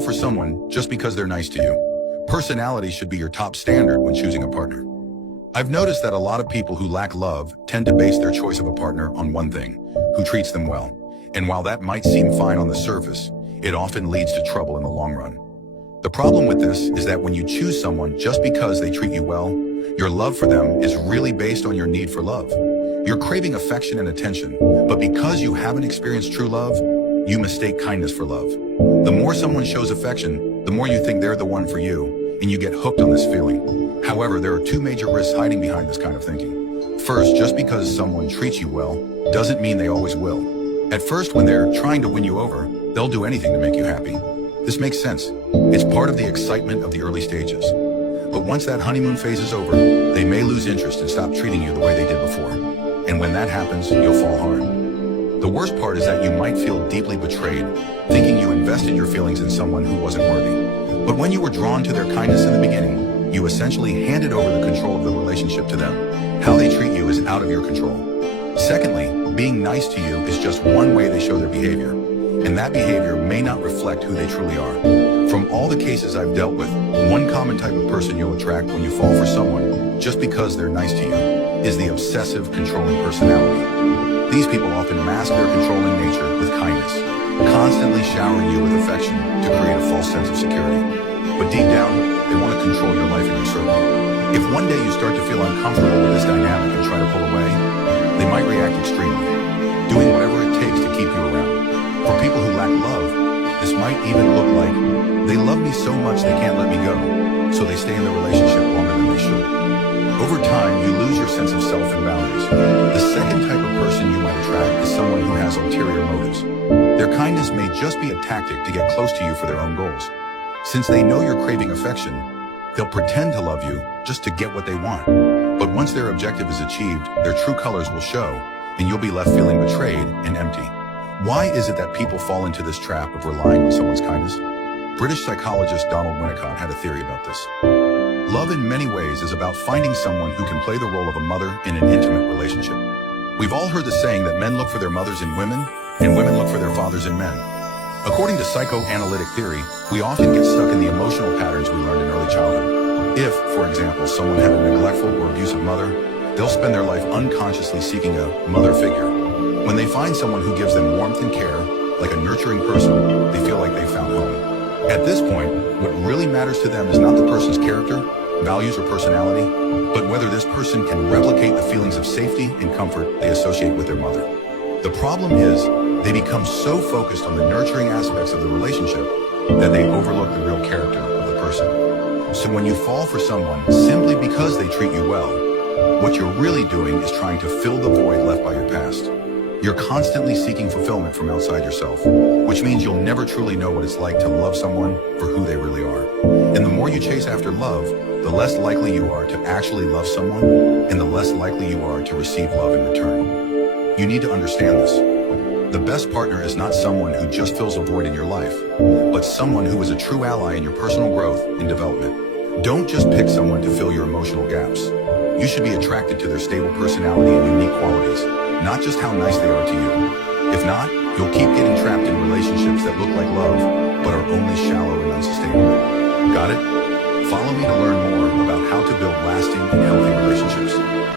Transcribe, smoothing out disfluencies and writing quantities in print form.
fall for someone just because they're nice to you. Personality should be your top standard when choosing a partner. I've noticed that a lot of people who lack love tend to base their choice of a partner on one thing: who treats them well. And while that might seem fine on the surface, it often leads to trouble in the long run. The problem with this is that when you choose someone just because they treat you well, your love for them is really based on your need for love. You're craving affection and attention, but because you haven't experienced true love, you mistake kindness for love. The more someone shows affection, the more you think they're the one for you, and you get hooked on this feeling. However, there are two major risks hiding behind this kind of thinking. First, just because someone treats you well doesn't mean they always will. At first, when they're trying to win you over, they'll do anything to make you happy. This makes sense. It's part of the excitement of the early stages. But once that honeymoon phase is over, they may lose interest and stop treating you the way they did before. And when that happens, you'll fall hard. The worst part is that you might feel deeply betrayed, thinking you invested your feelings in someone who wasn't worthy. But when you were drawn to their kindness in the beginning, you essentially handed over the control of the relationship to them. How they treat you is out of your control. Secondly, being nice to you is just one way they show their behavior, and that behavior may not reflect who they truly are. From all the cases I've dealt with, one common type of person you'll attract when you fall for someone just because they're nice to you is the obsessive, controlling personality. These people often mask their controlling nature with kindness, constantly showering you with affection to create a false sense of security. But deep down, they want to control your life and your circle. If one day you start to feel uncomfortable with this dynamic and try to pull away, they might react extremely, doing whatever it takes to keep you around. For people who lack love, this might even look like, they love me so much they can't let me go, so they stay in the relationship longer than they should. Over time, you lose your sense of self and boundaries. The second type of person you might attract is someone who has ulterior motives. Their kindness may just be a tactic to get close to you for their own goals. Since they know you're craving affection, they'll pretend to love you just to get what they want. But once their objective is achieved, their true colors will show, and you'll be left feeling betrayed and empty. Why is it that people fall into this trap of relying on someone's kindness? British psychologist Donald Winnicott had a theory about this. Love in many ways is about finding someone who can play the role of a mother in an intimate relationship. We've all heard the saying that men look for their mothers in women, and women look for their fathers in men. According to psychoanalytic theory, we often get stuck in the emotional patterns we learned in early childhood. If, for example, someone had a neglectful or abusive mother, they'll spend their life unconsciously seeking a mother figure. When they find someone who gives them warmth and care, like a nurturing person, they feel like they've found home. At this point, what really matters to them is not the person's character, values, or personality, but whether this person can replicate the feelings of safety and comfort they associate with their mother. The problem is, they become so focused on the nurturing aspects of the relationship that they overlook the real character of the person. So when you fall for someone simply because they treat you well, what you're really doing is trying to fill the void left by your past. You're constantly seeking fulfillment from outside yourself, which means you'll never truly know what it's like to love someone for who they really are. And the more you chase after love, the less likely you are to actually love someone, and the less likely you are to receive love in return. You need to understand this. The best partner is not someone who just fills a void in your life, but someone who is a true ally in your personal growth and development. Don't just pick someone to fill your emotional gaps. You should be attracted to their stable personality and unique qualities, not just how nice they are to you. If not, you'll keep getting trapped in relationships that look like love, but are only shallow and unsustainable. Got it? Follow me to learn more about how to build lasting and healthy relationships.